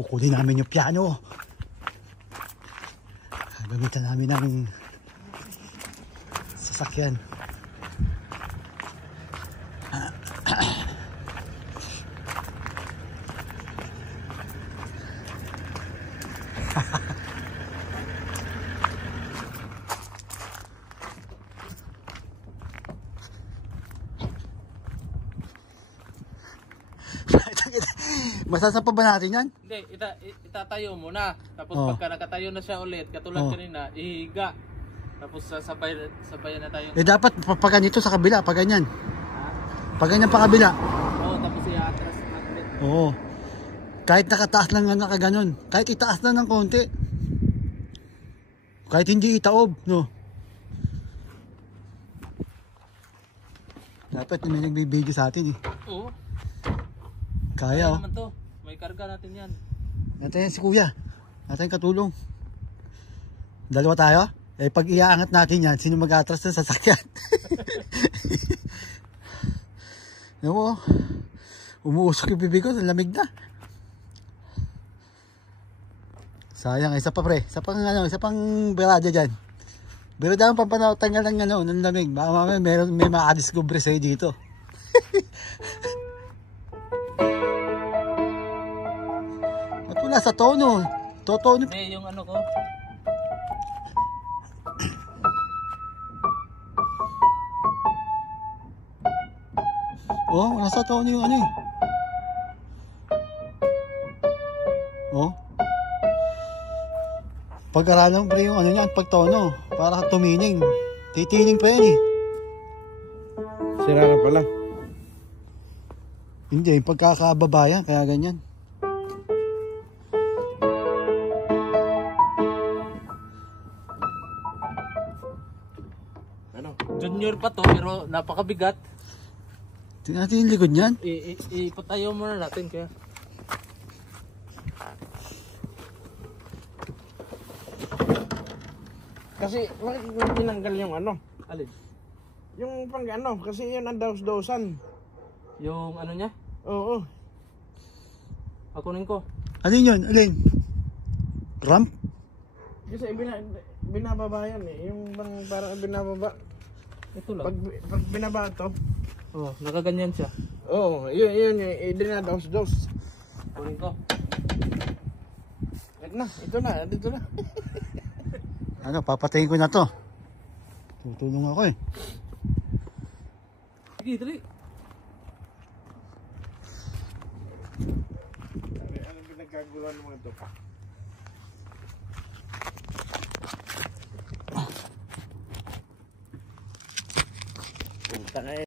Kukunin namin yung piano. Gamitan namin ng sasakyan. Masasapa ba natin yan? Hindi, itatayo muna. Tapos pagka nakatayo na siya ulit, katulad kanina, ihiga. Tapos sabayan na tayo. Dapat pag ganito sa kabila, pag ganyan. Pag ganyan pa kabila. Oo, tapos i-atras na ulit. Oo. Kahit nakataas lang nga nakaganon. Kahit itaas na ng konti. Kahit hindi itaob, no? Dapat may nagbibideo sa atin eh. Oo. Kaya naman to. May karga natin yan. Natin yan si kuya. Natin katulong. Dalawa tayo? Pag iaangat natin yan, sino mag-atras ng sasakyan? Naku, umuusok yung bibig ko, lamig na. Sayang, isa pa pre. Isa pang berada dyan. Pero dapat pampanaw-tanggal ng lamig. Baka mamaya may makadiscover sa'yo dito. Wala sa tono. Totono. Hindi, yung ano ko. Oh, nasa tono yung ano eh. Oh. Pag-aralan pre yung ano niyan, pagtono. Para tumining. Titining pa yan eh. Sira na pala. Hindi, pagkakababa yan, kaya ganyan. Junior pa to, pero napakabigat. Tingnan natin yung likod niyan. Ipatayo muna natin kaya. Kasi bakit mo tinanggal yung ano? Alin? Yung pang ano, kasi yun ang daus-dausan. Yung ano niya? Oo. Akunin ko. Alin yun? Alin? Ramp? Kasi binababa yan eh. Yung bang parang binababa. Ito lang. Pag binaba to. Oh, nakaganyan siya. Oo, yun dinadaus-daus. Kunin ko. Ito na, dito na. Ano, papatayin ko na to. Tutulong ako eh. Sige, dali. Anong pinagkaguluhan ng mga ito pa? Punta na eh.